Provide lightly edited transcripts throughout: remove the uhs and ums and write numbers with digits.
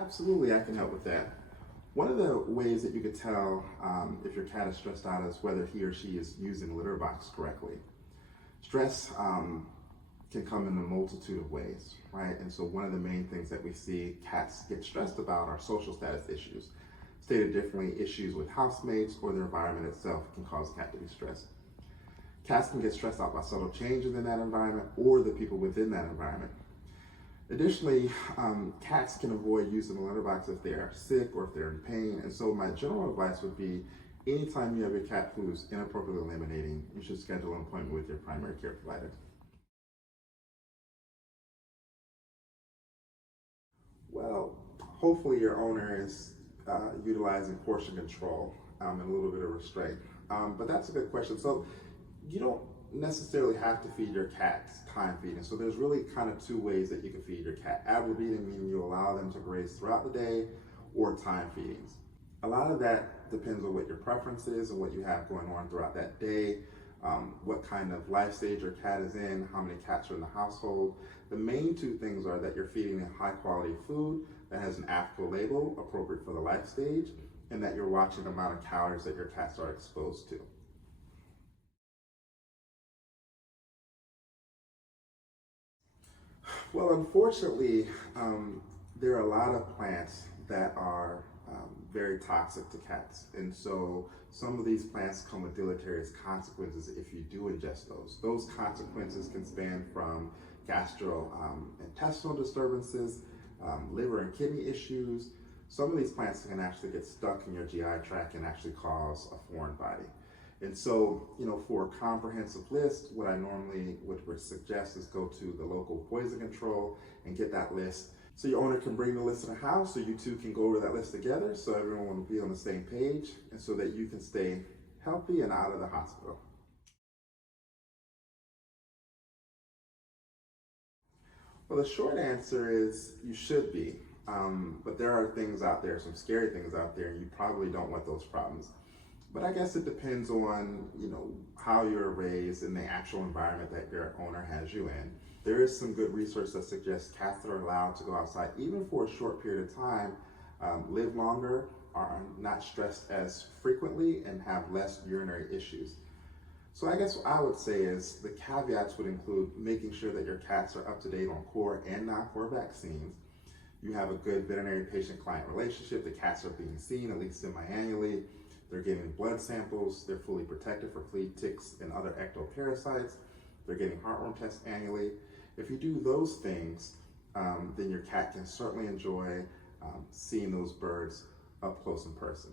Absolutely, I can help with that. One of the ways that you could tell if your cat is stressed out is whether he or she is using the litter box correctly. Stress can come in a multitude of ways, right? And so one of the main things that we see cats get stressed about are social status issues. Stated differently, issues with housemates or the environment itself can cause a cat to be stressed. Cats can get stressed out by subtle changes in that environment or the people within that environment. Additionally, cats can avoid using the litter box if they are sick or if they're in pain. And so my general advice would be, anytime you have your cat who's inappropriately eliminating, you should schedule an appointment with your primary care provider. Well, hopefully your owner is utilizing portion control and a little bit of restraint. But that's a good question. So you don't necessarily have to feed your cat time feeding. So there's really kind of two ways that you can feed your cat. Avid feeding, meaning you allow them to graze throughout the day, or time feedings. A lot of that depends on what your preference is and what you have going on throughout that day, what kind of life stage your cat is in, how many cats are in the household. The main two things are that you're feeding them high quality food that has an AAFCO label appropriate for the life stage, and that you're watching the amount of calories that your cats are exposed to. Well, unfortunately, there are a lot of plants that are very toxic to cats. And so some of these plants come with deleterious consequences if you do ingest those. Those consequences can span from gastrointestinal disturbances, liver and kidney issues. Some of these plants can actually get stuck in your GI tract and actually cause a foreign body. And so, for a comprehensive list, what I normally would suggest is go to the local poison control and get that list. So your owner can bring the list to the house, so you two can go over that list together, so everyone will be on the same page, and so that you can stay healthy and out of the hospital. Well, the short answer is you should be, but there are things out there, some scary things out there, and you probably don't want those problems. But I guess it depends on, how you're raised and the actual environment that your owner has you in. There is some good research that suggests cats that are allowed to go outside, even for a short period of time, live longer, are not stressed as frequently, and have less urinary issues. So I guess what I would say is the caveats would include making sure that your cats are up to date on core and non-core vaccines. You have a good veterinary patient-client relationship. The cats are being seen at least semi-annually. They're getting blood samples. They're fully protected for flea, ticks, and other ectoparasites. They're getting heartworm tests annually. If you do those things, then your cat can certainly enjoy seeing those birds up close in person.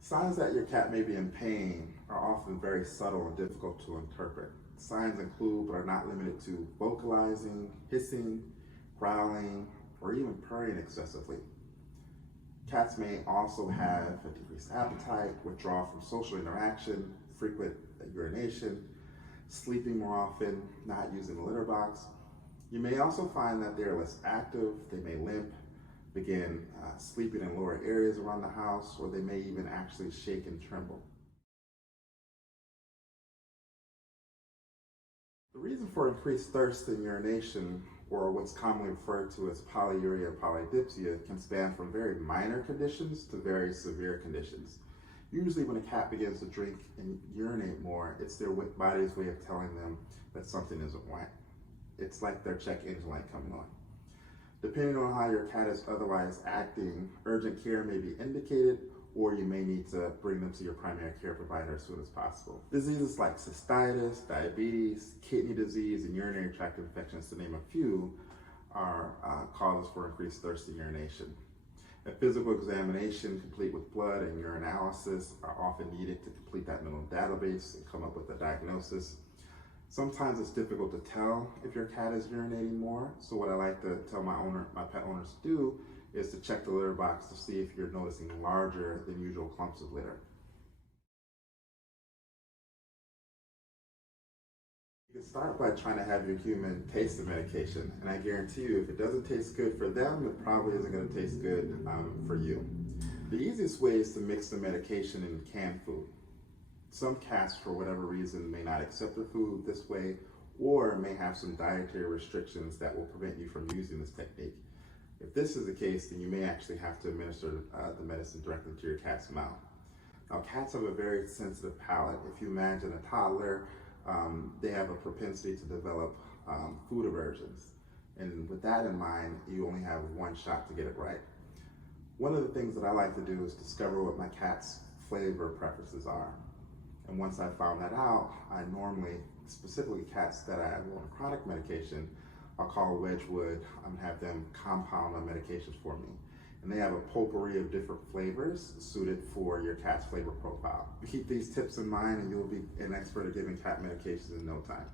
Signs that your cat may be in pain are often very subtle and difficult to interpret. Signs include, but are not limited to, vocalizing, hissing, growling, or even purring excessively. Cats may also have a decreased appetite, withdrawal from social interaction, frequent urination, sleeping more often, not using the litter box. You may also find that they're less active, they may limp, begin sleeping in lower areas around the house, or they may even actually shake and tremble. The reason for increased thirst and urination, or what's commonly referred to as polyuria and polydipsia, can span from very minor conditions to very severe conditions. Usually when a cat begins to drink and urinate more, it's their body's way of telling them that something isn't right. It's like their check engine light coming on. Depending on how your cat is otherwise acting, urgent care may be indicated, or you may need to bring them to your primary care provider as soon as possible. Diseases like cystitis, diabetes, kidney disease, and urinary tract infections, to name a few, are causes for increased thirst and urination. A physical examination complete with blood and urinalysis are often needed to complete that mental database and come up with a diagnosis. Sometimes it's difficult to tell if your cat is urinating more, so what I like to tell my pet owners to do is to check the litter box to see if you're noticing larger than usual clumps of litter. You can start by trying to have your human taste the medication, and I guarantee you if it doesn't taste good for them, it probably isn't going to taste good for you. The easiest way is to mix the medication in canned food. Some cats, for whatever reason, may not accept the food this way, or may have some dietary restrictions that will prevent you from using this technique. If this is the case, then you may actually have to administer the medicine directly to your cat's mouth. Now, cats have a very sensitive palate. If you imagine a toddler, they have a propensity to develop food aversions. And with that in mind, you only have one shot to get it right. One of the things that I like to do is discover what my cat's flavor preferences are. And once I found that out, I normally, specifically cats that I have on chronic medication, I'll call Wedgwood and have them compound my medications for me. And they have a potpourri of different flavors suited for your cat's flavor profile. Keep these tips in mind and you'll be an expert at giving cat medications in no time.